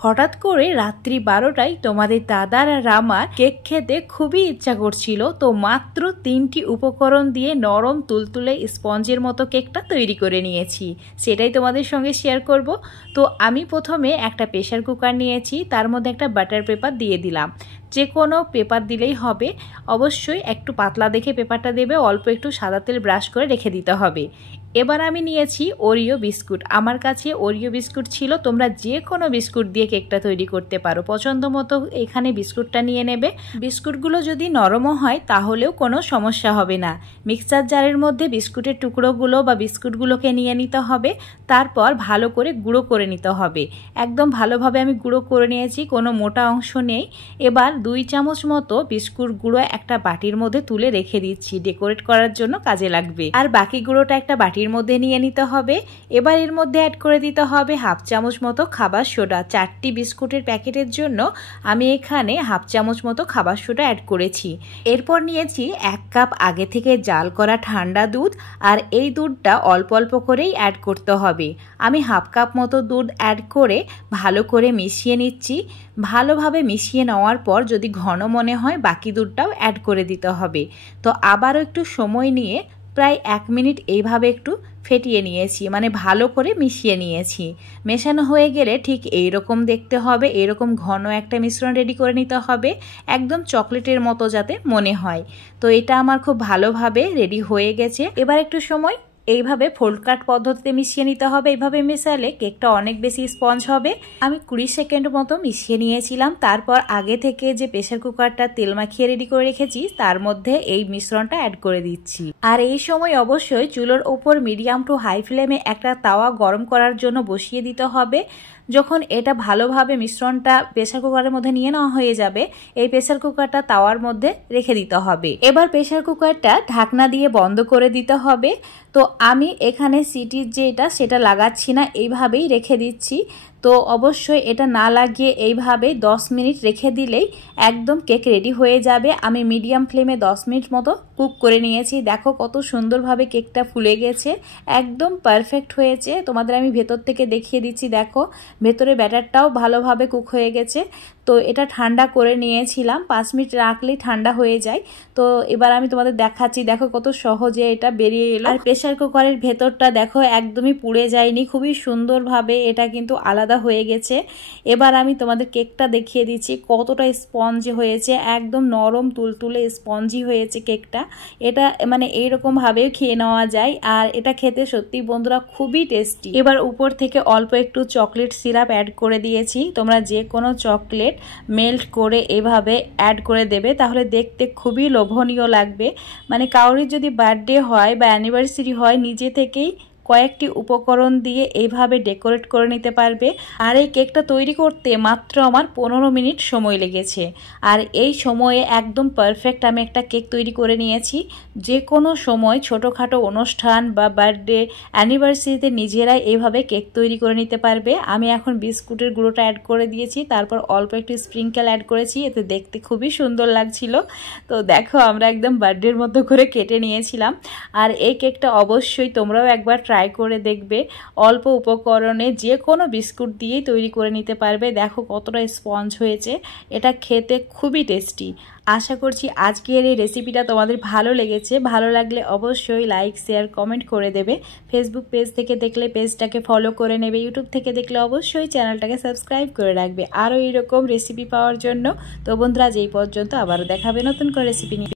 হঠাৎ করে রাত্রি 12টায় তোমাদের দাদার আর আমার কেক খেতে খুবই ইচ্ছা করছিল। তো মাত্র 3টি উপকরণ দিয়ে নরম তুলতুলে স্পঞ্জের মতো কেকটা তৈরি করে নিয়েছি, সেটাই তোমাদের সঙ্গে শেয়ার করব। তো আমি প্রথমে একটা প্রেসার কুকার নিয়েছি, তার মধ্যে একটা বাটার পেপার দিয়ে দিলাম। যে কোনো পেপার দিলেই হবে, অবশ্যই একটু পাতলা দেখে পেপারটা দেবে, অল্প একটু সাদা তেল ব্রাশ করে রেখে দিতে হবে। এবার আমি নিয়েছি ওরিও বিস্কুট, আমার কাছে ওরিও বিস্কুট ছিল, তোমরা যে কোনো বিস্কুট দিয়ে কেকটা তৈরি করতে পারো, পছন্দ মতো এখানে বিস্কুটটা নিয়ে নেবে। বিস্কুটগুলো যদি নরমও হয় তাহলেও কোনো সমস্যা হবে না। মিক্সার জারের মধ্যে বিস্কুটের টুকরোগুলো বা বিস্কুটগুলোকে নিয়ে নিতে হবে, তারপর ভালো করে গুঁড়ো করে নিতে হবে। একদম ভালোভাবে আমি গুঁড়ো করে নিয়েছি, কোনো মোটা অংশ নেই। এবার 2 চামচ মতো বিস্কুট গুঁড়ো একটা বাটির মধ্যে তুলে রেখে দিচ্ছি, ডেকোরেট করার জন্য কাজে লাগবে। আর বাকি গুঁড়োটা একটা বাটির মধ্যে নিয়ে নিতে হবে। এবার এর মধ্যে অ্যাড করে দিতে হবে 1/2 চামচ মতো খাবার সোডা। 4টি বিস্কুটের প্যাকেটের জন্য আমি এখানে 1/2 চামচ মতো খাবার সোডা অ্যাড করেছি। এরপর নিয়েছি 1 কাপ আগে থেকে জাল করা ঠান্ডা দুধ, আর এই দুধটা অল্প অল্প করেই অ্যাড করতে হবে। আমি 1/2 কাপ মতো দুধ অ্যাড করে ভালো করে মিশিয়ে নিচ্ছি। ভালোভাবে মিশিয়ে নেওয়ার পর যদি ঘন মনে হয় বাকি দুধটাও অ্যাড করে দিতে হবে। তো আবারও একটু সময় নিয়ে প্রায় 1 মিনিট এইভাবে একটু ফেটিয়ে নিয়েছি, মানে ভালো করে মিশিয়ে নিয়েছি। মেশানো হয়ে গেলে ঠিক এইরকম দেখতে হবে, এরকম ঘন একটা মিশ্রণ রেডি করে নিতে হবে, একদম চকলেটের মতো যাতে মনে হয়। তো এটা আমার খুব ভালোভাবে রেডি হয়ে গেছে। এবার একটু সময় এইভাবে ফোল্ড কাট পদ্ধতিতে মিশিয়ে নিতে হবে। এইভাবে মেশালে কেকটা অনেক বেশি স্পঞ্জ হবে। আমি 20 সেকেন্ড মতো মিশিয়ে নিয়েছিলাম। তারপর আগে থেকে যে প্রেসার কুকারটা তেল মাখিয়ে রেডি করে রেখেছি তার মধ্যে এই মিশ্রণটা অ্যাড করে দিচ্ছি। আর এই সময় অবশ্যই চুলোর ওপর মিডিয়াম টু হাই ফ্লেমে একটা তাওয়া গরম করার জন্য বসিয়ে দিতে হবে। যখন এটা ভালোভাবে মিশ্রণটা প্রেসার কুকারের মধ্যে নিয়ে নেওয়া হয়ে যাবে, এই প্রেসার কুকারটা তাওয়ার মধ্যে রেখে দিতে হবে। এবার প্রেসার কুকারটা ঢাকনা দিয়ে বন্ধ করে দিতে হবে। তো আমি এখানে সিটির যেটা সেটা লাগাচ্ছি না, এইভাবেই রেখে দিচ্ছি। তো অবশ্যই এটা না লাগিয়ে এইভাবে 10 মিনিট রেখে দিলেই একদম কেক রেডি হয়ে যাবে। আমি মিডিয়াম ফ্লেমে 10 মিনিট মতো কুক করে নিয়েছি। দেখো কত সুন্দরভাবে কেকটা ফুলে গেছে, একদম পারফেক্ট হয়েছে। তোমাদের আমি ভেতর থেকে দেখিয়ে দিচ্ছি, দেখো ভেতরে ব্যাটারটাও ভালোভাবে কুক হয়ে গেছে। তো এটা ঠান্ডা করে নিয়েছিলাম, 5 মিনিট রাখলেই ঠান্ডা হয়ে যায়। তো এবার আমি তোমাদের দেখাচ্ছি, দেখো কত সহজে এটা বেরিয়ে এলো। আর প্রেসার কুকারের ভেতরটা দেখো একদমই পুড়ে যায়নি, খুবই সুন্দরভাবে এটা কিন্তু আলাদা হয়ে গেছে। এবার আমি তোমাদের কেকটা দেখিয়ে দিচ্ছি কতটা স্পঞ্জ হয়েছে, একদম নরম তুলতুলে স্পঞ্জি হয়েছে কেকটা। এটা মানে এইরকম ভাবেও খেয়ে নেওয়া যায়, আর এটা খেতে সত্যি বন্ধুরা খুবই টেস্টি। এবার উপর থেকে অল্প একটু চকলেট সিরাপ অ্যাড করে দিয়েছি। তোমরা যে কোনো চকলেট মেল্ট করে এভাবে অ্যাড করে দেবে, তাহলে দেখতে খুবই লোভনীয় লাগবে। মানে কারোর যদি বার্থডে হয় বা অ্যানিভার্সারি হয়, নিজে থেকেই কয়েকটি উপকরণ দিয়ে এইভাবে ডেকোরেট করে নিতে পারবে। আর এই কেকটা তৈরি করতে মাত্র আমার 15 মিনিট সময় লেগেছে। আর এই সময়ে একদম পারফেক্ট আমি একটা কেক তৈরি করে নিয়েছি। যে কোনো সময় ছোটোখাটো অনুষ্ঠান বা বার্থডে অ্যানিভার্সারিতে নিজেরাই এইভাবে কেক তৈরি করে নিতে পারবে। আমি এখন বিস্কুটের গুঁড়োটা অ্যাড করে দিয়েছি, তারপর অল্প একটু স্প্রিঙ্কেল অ্যাড করেছি, এতে দেখতে খুবই সুন্দর লাগছিল। তো দেখো আমরা একদম বার্থডের মতো করে কেটে নিয়েছিলাম। আর এই কেকটা অবশ্যই তোমরাও একবার ট্রাই করে দেখবে। অল্প উপকরণে যে কোনো বিস্কুট দিয়েই তৈরি করে নিতে পারবে। দেখো কতটা স্পঞ্জ হয়েছে, এটা খেতে খুবই টেস্টি। আশা করছি আজকের এই রেসিপিটা তোমাদের ভালো লেগেছে। ভালো লাগলে অবশ্যই লাইক শেয়ার কমেন্ট করে দেবে। ফেসবুক পেজ থেকে দেখলে পেজটাকে ফলো করে নেবে, ইউটিউব থেকে দেখলে অবশ্যই চ্যানেলটাকে সাবস্ক্রাইব করে রাখবে আরও এইরকম রেসিপি পাওয়ার জন্য। তো বন্ধুরা আজ এই পর্যন্ত, আবারও দেখাবে নতুন করে রেসিপি নিয়ে।